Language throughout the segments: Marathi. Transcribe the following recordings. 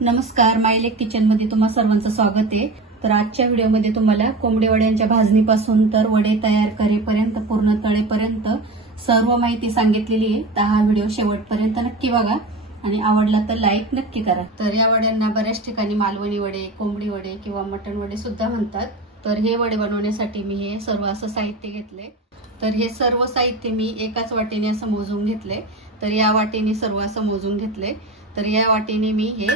नमस्कार, मायलेक किचन मध्ये तुम्हा सर्वांचं स्वागत आहे। तर आजच्या व्हिडिओमध्ये तुम्हाला कोंबडी वड्यांच्या भाजणीपासून तर वडे तयार करेपर्यंत पूर्ण तळेपर्यंत सर्व माहिती सांगितलेली आहे। तर हा व्हिडिओ शेवटपर्यंत नक्की बघा आणि आवडला तर लाईक नक्की करा। तर या वड्यांना बऱ्याच ठिकाणी मालवणी वडे, कोंबडी वडे किंवा मटण वडे सुद्धा म्हणतात। तर हे वडे बनवण्यासाठी मी हे सर्व असं साहित्य घेतले। तर हे सर्व साहित्य मी एकाच वाटीने असं मोजून घेतले। तर या वाटीने सर्व असं मोजून घेतले। तर या वाटीने मी हे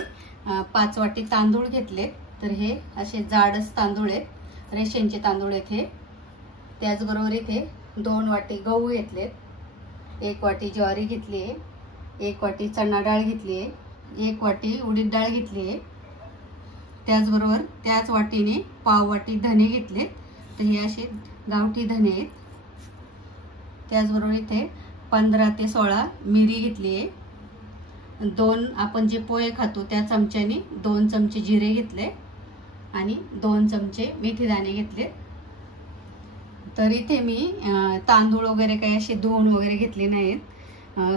5 वाटी तांदूळ घेतले। तर हे असे जाडच तांदूळ आहेत, रेशनचे तांदूळ आहेत हे। त्याचबरोबर इथे 2 वाटी गहू घेतलेत, 1 वाटी ज्वारी घेतली आहे, 1 वाटी चणा डाळ घेतली आहे, 1 वाटी उडीद डाळ घेतली आहे। त्याचबरोबर त्याच वाटीने पाव वाटी धने घेतले। तर हे असे गावठी धने आहेत। त्याचबरोबर इथे 15 ते 16 मिरी घेतली आहे। 2 आपण जे पोहे खातो त्या चमच्याने 2 चमचे जिरे घेतले आणि 2 चमचे मेथी दाणे घेतले। तर इथे मी तांदूळ वगैरे काही असे धुवून वगैरे घेतले नाहीत,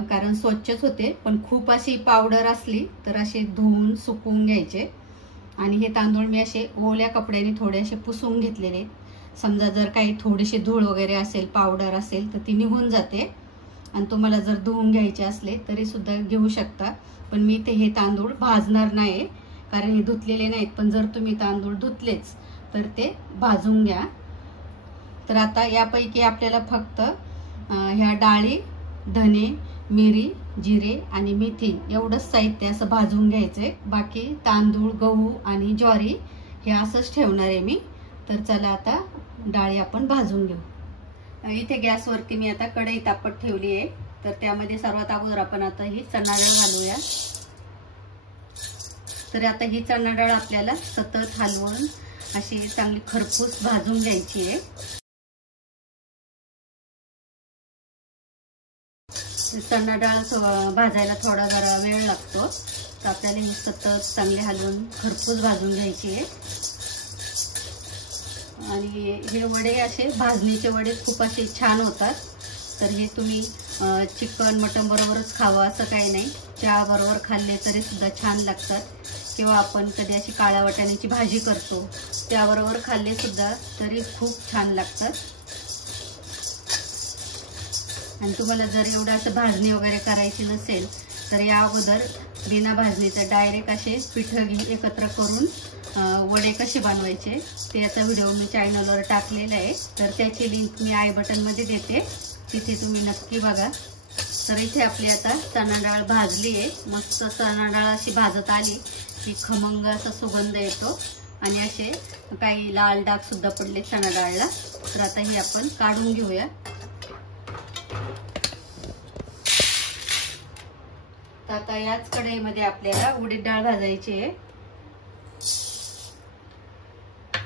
कारण स्वच्छच होते। पण खूप अशी पावडर असली तर असे धुवून सुकवून घ्यायचे। आणि हे तांदूळ मी असे ओल्या कपड्याने थोडे असे पुसून घेतलेले। समजा जर काही थोडीशी धूळ वगैरे असेल, पावडर असेल तर ती निघून जाते। आणि तुम्हाला जर धुवून घ्यायचे असले तरी सुद्धा घेऊ शकता। पण मी ते हे तांदूळ भाजणार नाही, कारण हे धुतलेले नाहीत। पण जर तुम्ही तांदूळ धुतलेच तर ते भाजून घ्या। तर आता यापैकी आपल्याला फक्त ह्या डाळी, धने, मिरी, जिरे आणि मेथी एवढंच साहित्य असं भाजून घ्यायचंय। बाकी तांदूळ, गहू आणि ज्वारी हे असंच ठेवणार आहे मी। तर चला आता डाळी आपण भाजून घेऊ। इथे गॅसवरती मी आता कढई तापत ठेवली आहे। तर त्यामध्ये सर्वात अगोदर आपण आता ही चणा डाळ घालूया। तर आता ही चणा डाळ आपल्याला सतत हलवून अशी चांगली खरपूस भाजून घ्यायची आहे। चणा डाळ भाजायला थोडा जरा वेळ लागतो, तर आपल्याला ही सतत चांगली हलवून खरपूस भाजून घ्यायची आहे। आणि हे वडे असे भाजणीचे वडे खूप असे छान होतात। तर हे तुम्ही चिकन मटन बरोबरच खावं असं काही नाही, त्याबरोबर खाल्ले तरी सुद्धा छान लागतात। किंवा आपण कधी अशी काळ्या वाटाण्याची भाजी करतो त्याबरोबर खाल्ले सुद्धा तरी खूप छान लागतात। आणि तुम्हाला जर एवढं असं भाजणी वगैरे करायची नसेल तर या अगोदर बिना भाजणीचं डायरेक्ट असे पिठं एकत्र करून वडे कसे बनवायचे त्याचा व्हिडिओ मी चॅनलवर टाकलेला आहे। तर त्याची लिंक मी आय बटन मध्ये देते, तिथे तुम्ही नक्की बघा। तर इथे आपली आता चणा डाळ भाजली आहे। मस्त चणा डाळ अशी भाजत आली की खमंग असा सुगंध येतो आणि असे काही लाल डाग सुद्धा पडले चणा डाळला। तर आता हे आपण काढून घेऊया। तर आता याच कढईमध्ये आपल्याला उडीद डाळ भाजायची आहे।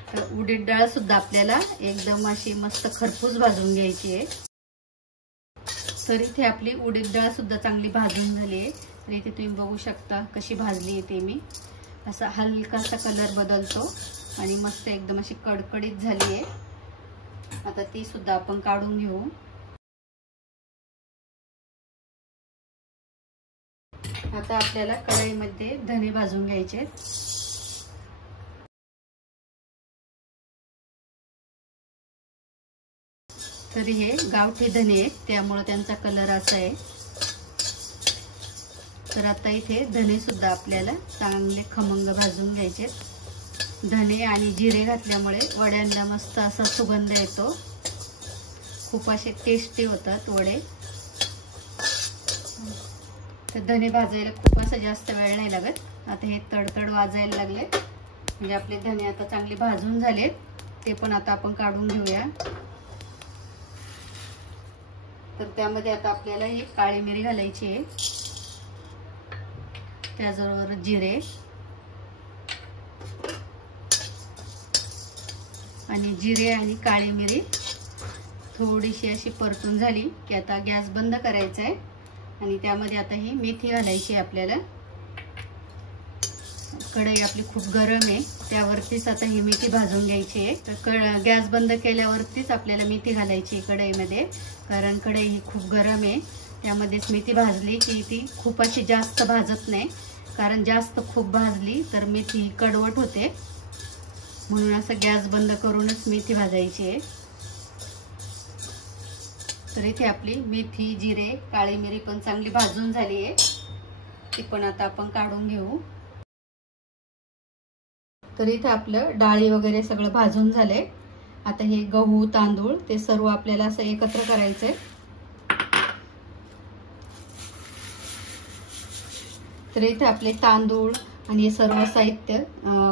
तर उडीद डाळ सुद्धा आपल्याला एकदम अशी मस्त खरपूस भाजून घ्यायची आहे। तर इथे आपली उडीद डाळ सुद्धा चांगली भाजून झाली आहे। तर इथे तुम्ही बघू शकता कशी भाजली आहे ते मी। असा हलकासा कलर बदलतो आणि मस्त एकदम अशी कडकडीत झाली आहे। आता ती सुद्धा आपण काढून घेऊ। आता आपल्याला कढईमध्ये धने भाजून घ्यायचे। तरी हे गावठी धने आहेत त्यामुळे त्यांचा कलर असा आहे। तर आता इथे धने सुद्धा आपल्याला चांगले खमंग भाजून घ्यायचे। धने आणि जिरे घातल्यामुळे वड्यांना मस्त असा सुगंध येतो, खूप असे टेस्टी होतात वडे। तर धने भाजायला खूप असं जास्त वेळ नाही लागत। आता हे तडतड वाजायला लागले म्हणजे आपले धने आता चांगले भाजून झालेत। ते पण आता आपण काढून घेऊया। तर त्यामध्ये आता आपल्याला ही काळी मिरी घालायची आहे, त्याचबरोबर जिरे आणि जिरे आणि काळी मिरी थोडीशी अशी परतून झाली की आता गॅस बंद करायचा आहे। आणि त्यामध्ये आता ही मेथी घालायची आहे आपल्याला। कढई आपली खूप गरम आहे त्यावरतीच आता ही मेथी भाजून घ्यायची आहे। तर गॅस बंद केल्यावरतीच आपल्याला मेथी घालायची कढईमध्ये, कारण कढई ही खूप गरम आहे। त्यामध्येच मेथी भाजली की ती खूप अशी जास्त भाजत नाही, कारण जास्त खूप भाजली तर मेथी कडवट होते, म्हणून असं गॅस बंद करूनच मेथी भाजायची आहे. तर इथे आपली मेथी, जिरे, काळी मिरी पण चांगली भाजून झाली आहे. ती पण आता आपण काढून घेऊ. तर इथे आपलं डाळी वगैरे सगळं भाजून झालंय. आता हे गहू, तांदूळ ते सर्व आपल्याला असं एकत्र करायचंय. तर इथे आपले तांदूळ आणि हे सर्व साहित्य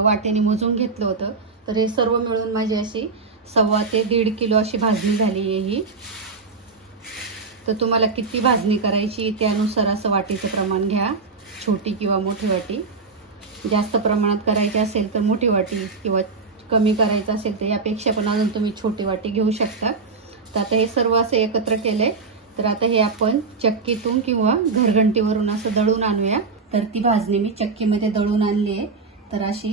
वाटीने मोजून घेतलं होतं. तर हे सर्व मिळून माझी अशी 1.25 ते 1.5 किलो अशी भाजणी झाली आहे ही. तर तुम्हाला किती भाजणी करायची त्यानुसार असं वाटीचं प्रमाण घ्या, छोटी किंवा मोठी वाटी. जास्त प्रमाणात करायची असेल तर मोठी वाटी, किंवा कमी करायचं असेल तर यापेक्षा पण अजून तुम्ही छोटी वाटी घेऊ शकता. तर आता हे सर्व असं एकत्र केलंय. तर आता हे आपण चक्कीतून किंवा घरघंटीवरून असं दळून आणूया. तर ती भाजणी मी चक्कीमध्ये दळून आणली आहे. तर अशी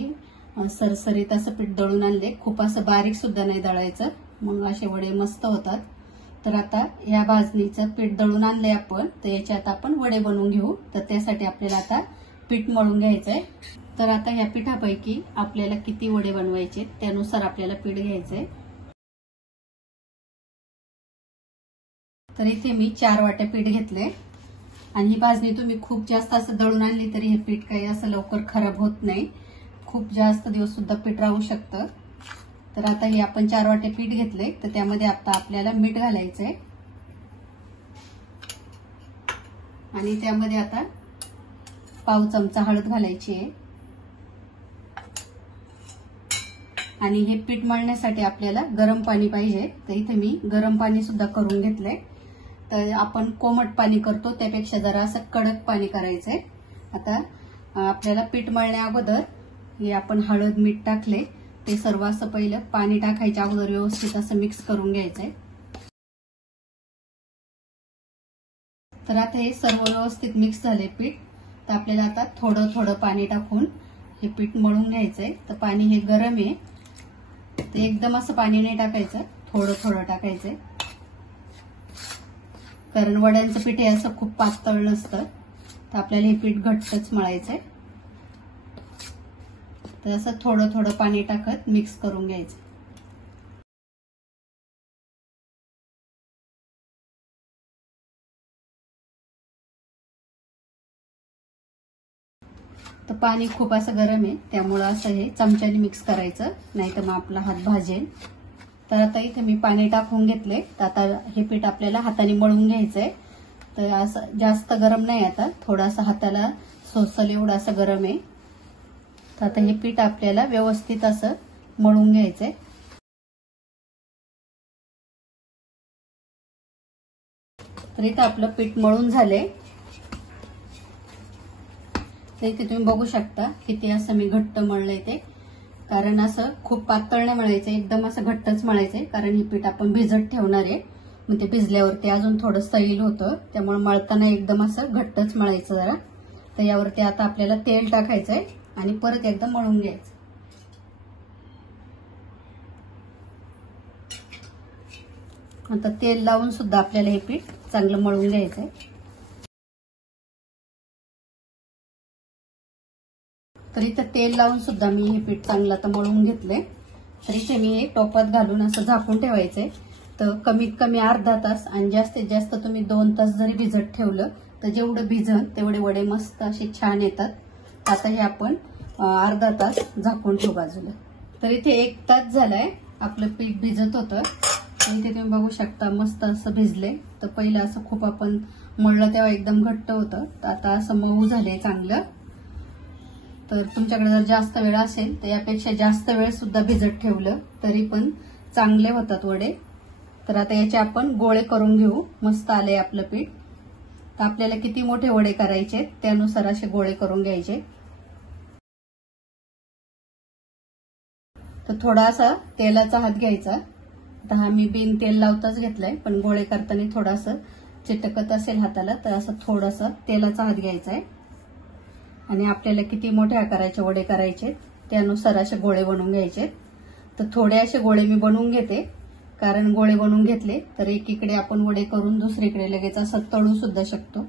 सरसरीत असं पीठ दळून आणले. खूप असं बारीक सुद्धा नाही दळायचं, म्हणून असे वडे मस्त होतात. तर आता या भाजणीचं पीठ दळून आणलंय आपण. तर याच्यात आपण वडे बनवून घेऊ. तर त्यासाठी आपल्याला आता पीठ मळून घ्यायचंय. तर आता या पिठापैकी आपल्याला किती वडे बनवायचे त्यानुसार आपल्याला पीठ घ्यायचंय. तर इथे मी 4 वाट्या पीठ घेतले. आणि ही भाजणी तुम्ही खूप जास्त असं दळून आणली तरी हे पीठ काही असं लवकर खराब होत नाही. खूप जास्त दिवस सुद्धा पीठ राहू शकतं. तर आता हे आपण 4 वाटे पीठ घेतले. तर त्यामध्ये आता आपल्याला मीठ घालायचंय. आणि त्यामध्ये आता पाव चमचा हळद घालायची आहे. आणि हे पीठ मळण्यासाठी आपल्याला गरम पाणी पाहिजे. तर इथे मी गरम पाणी सुद्धा करून घेतलंय. तर आपण कोमट पाणी करतो त्यापेक्षा जरा असं कडक पाणी करायचंय. आता आपल्याला पीठ मळण्या अगोदर हे आपण हळद, मीठ टाकले. ते सर्व असं पहिलं पाणी टाकायच्या अगोदर व्यवस्थित असं मिक्स करून घ्यायचंय. तर आता हे सर्व व्यवस्थित मिक्स झाले पीठ. तर आपल्याला आता थोडं थोडं पाणी टाकून हे पीठ मळून घ्यायचंय. तर पाणी हे गरम आहे, ते एकदम असं पाणी नाही टाकायचं, थोडं थोडं टाकायचंय. कारण वड्यांचं पीठ हे असं खूप पातळ नसतं. तर आपल्याला हे पीठ घट्टच मळायचंय. तर असं थोडं थोडं पाणी टाकत मिक्स करून घ्यायचं. तर पाणी खूप असं गरम आहे, त्यामुळं असं हे चमच्याने मिक्स करायचं, नाही तर मग आपला हात भाजेल. तर आता इथे मी पाणी टाकून घेतले. तर आता हे पीठ आपल्याला हाताने मळून घ्यायचंय. तर असं जास्त गरम नाही, आता थोडासा हाताला सोसल एवढं असं गरम आहे. तर आता हे पीठ आपल्याला व्यवस्थित असं मळून घ्यायचंय. तर इथं आपलं पीठ मळून झालंय. तर इथे तुम्ही बघू शकता किती असं मी घट्ट मळलंय ते. कारण असं खूप पातळ नाही मळायचं, एकदम असं घट्टच मळायचंय. कारण हे पीठ आपण भिजत ठेवणार आहे, मग ते भिजल्यावरती अजून थोडं सैल होतं, त्यामुळे मळताना एकदम असं घट्टच मळायचं जरा. तर यावरती आता आपल्याला तेल टाकायचंय आणि परत एकदा मळून घ्यायचं. आता तेल लावून सुद्धा आपल्याला हे पीठ चांगलं मळून घ्यायचंय. तर इथं तेल लावून सुद्धा मी हे पीठ चांगलं आता मळून घेतलंय. तर इथे मी हे टोपात घालून असं झाकून ठेवायचंय. तर कमीत कमी अर्धा तास आणि जास्तीत जास्त तुम्ही 2 तास जरी भिजत ठेवलं तर जेवढं भिजन तेवढे वडे मस्त असे छान येतात. आता हे आपण अर्धा तास झाकून ठेवू बाजूला. तर इथे 1 तास झालाय आपलं पीठ भिजत होतं. इथे तुम्ही बघू शकता मस्त असं भिजलंय. तर पहिलं असं खूप आपण मळलं तेव्हा एकदम घट्ट होतं, तर आता असं मऊ झालंय चांगलं. तर तुमच्याकडे जर जास्त वेळ असेल तर यापेक्षा जास्त वेळ सुद्धा भिजत ठेवलं तरी पण चांगले होतात वडे. तर आता याचे आपण गोळे करून घेऊ. मस्त आले आपलं पीठ. तर आपल्याला किती मोठे वडे करायचे त्यानुसार असे गोळे करून घ्यायचे. तर थोडासा तेलाचा हात घ्यायचा. आता हा मी बिन तेल लावताच घेतलाय, पण गोळे करताना थोडासा चिटकत असेल हाताला तर असं थोडासा तेलाचा हात घ्यायचा आहे. आणि आपल्याला किती मोठे आकाराचे वडे करायचे त्यानुसार असे गोळे बनवून घ्यायचे. तर थोडे असे गोळे मी बनवून घेते, कारण गोळे बनवून घेतले तर एकीकडे आपण वडे करून दुसरीकडे लगेच असं तळू सुद्धा शकतो.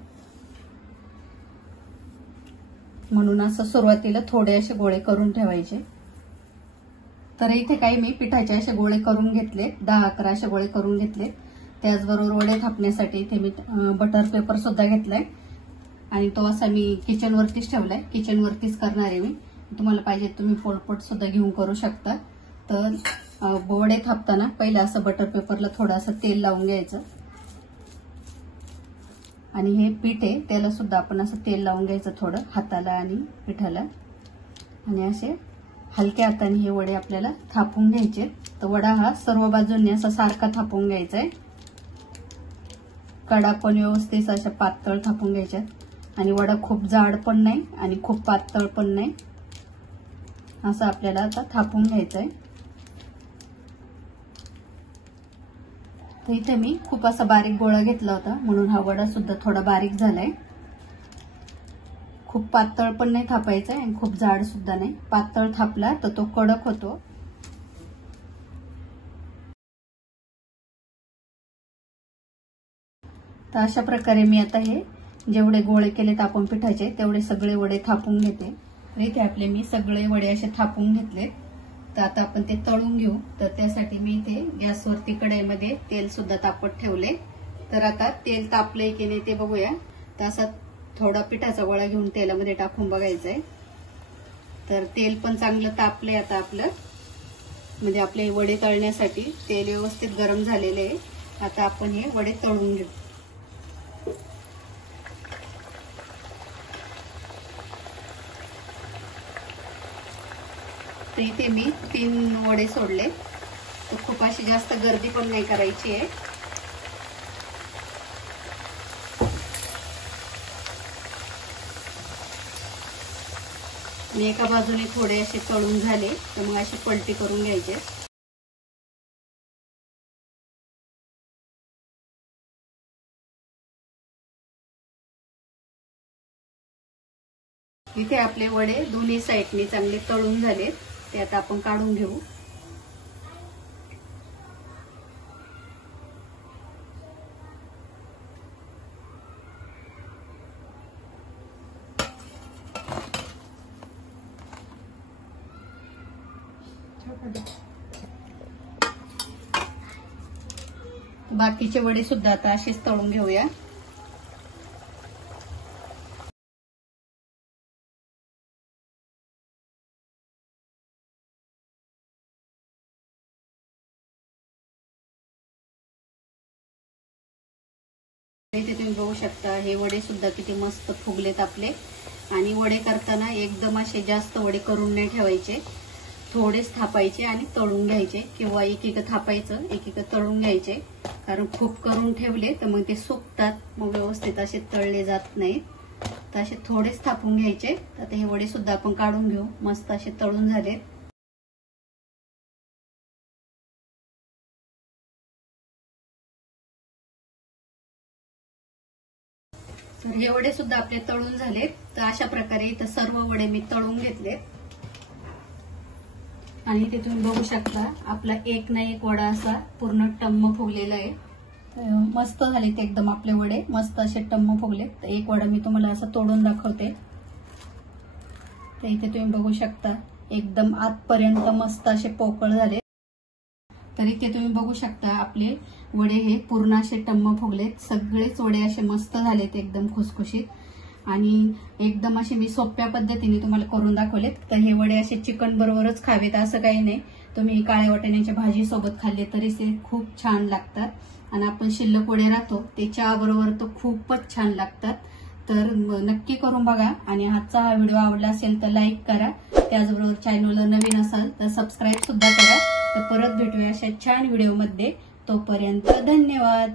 म्हणून असं सुरुवातीला थोडे असे गोळे करून ठेवायचे। तर इथे काही मी पिठाचे असे गोळे करून घेतले, 10-11 असे गोळे करून घेतले। त्याचबरोबर वडे थापण्यासाठी इथे मी बटर पेपर सुद्धा घेतलाय आणि तो असा मी किचनवरतीच ठेवलाय, किचनवरतीच करणार आहे मी। तुम्हाला पाहिजे तुम्ही पोळपट सुद्धा घेऊन करू शकता। तर वडे थापताना पहिले असं बटर पेपरला थोडंसं तेल लावून घ्यायचं आणि हे पीठ आहे त्याला सुद्धा आपण असं तेल लावून घ्यायचं थोडं हाताला आणि पिठाला, आणि असे हलक्या हाताने हे वडे आपल्याला थापून घ्यायचे। तर वडा हा सर्व बाजूंनी असा सारखा थापून घ्यायचा आहे, कडा पण व्यवस्थित अशा पातळ थापून घ्यायच्यात आणि वडा खूप जाड पण नाही आणि खूप पातळ पण नाही, असं आपल्याला आता थापून घ्यायचं आहे। तर इथे मी खूप असा बारीक गोळा घेतला होता म्हणून हा वडा सुद्धा थोडा बारीक झालाय। खूप पातळ पण नाही थापायचा आणि खूप जाड सुद्धा नाही, पातळ थापला तर तो कडक होतो। तर अशा प्रकारे मी आता हे जेवढे गोळे केलेत आपण पिठाचे तेवढे सगळे वडे थापून घेते। तर इथे आपले मी सगळे वडे असे थापून घेतले। तर आता आपण ते तळून घेऊ। तर त्यासाठी मी इथे गॅसवरती कढईमध्ये तेल सुद्धा तापत ठेवले। तर आता तेल तापलंय की नाही ते बघूया। तर असा थोडा पिठाचा गोळा घेऊन तेलामध्ये टाकून बघायचंय। तर तेल पण चांगलं तापलंय आता आपलं, म्हणजे आपले वडे तळण्यासाठी तेल व्यवस्थित गरम झालेले आहे। आता आपण हे वडे तळून घेऊ। तर इथे मी 3 वडे सोडले। तर खूप अशी जास्त गर्दी पण नाही करायची आहे। आणि एका बाजूने थोडे असे तळून झाले तर मग अशी पलटी करून घ्यायचे। इथे आपले वडे दोन्ही साईडने चांगले तळून झाले, ते आता आपण काढून घेऊ। बाकीचे वडे सुद्धा आता असेच तळून घेऊया। इथे तुम्ही बघू शकता हे वडे सुद्धा किती मस्त फुगलेत आपले। आणि वडे करताना एकदम असे जास्त वडे करून नाही ठेवायचे, थोडेच थापायचे आणि तळून घ्यायचे, किंवा एक थापायचं एक तळून घ्यायचे। कारण खूप करून ठेवले तर मग ते सुकतात, मग व्यवस्थित असे तळले जात नाहीत। तर असे थोडेच थापून घ्यायचे। तर हे वडे सुद्धा आपण काढून घेऊ, मस्त असे तळून झाले। तर हे वडे सुद्धा आपले तळून झाले। तर अशा प्रकारे इथं सर्व वडे मी तळून घेतले आणि इथे तुम्ही बघू शकता आपला एक ना एक वडा असा पूर्ण टम्म फुगलेला आहे। मस्त झाले ते एकदम आपले वडे, मस्त असे टम्म फुगले। तर एक वडा मी तुम्हाला असं तोडून दाखवते। तर इथे तुम्ही बघू शकता एकदम आतपर्यंत मस्त असे पोकळ झाले। तर इथे तुम्ही बघू शकता आपले वडे हे पूर्ण असे टम्म फुगलेत, सगळेच वडे असे मस्त झालेत एकदम खुसखुशीत आणि एकदम असे मी सोप्या पद्धतीने तुम्हाला करून दाखवलेत। तर हे वडे असे चिकन बरोबरच खावेत असं काही नाही, तुम्ही काळ्या वाटाण्याच्या भाजी सोबत खाल्ले तरी ते खूप छान लागतात। आणि आपण शिल्लक वडे राहतो ते चहा बरोबर तर खूपच छान लागतात। तर नक्की करून बघा आणि आजचा हा व्हिडिओ आवडला असेल तर लाईक करा, त्याचबरोबर चॅनलला नवीन असाल तर सबस्क्राईब सुद्धा करा। तर परत भेटूया अशा छान व्हिडिओमध्ये, तोपर्यंत धन्यवाद।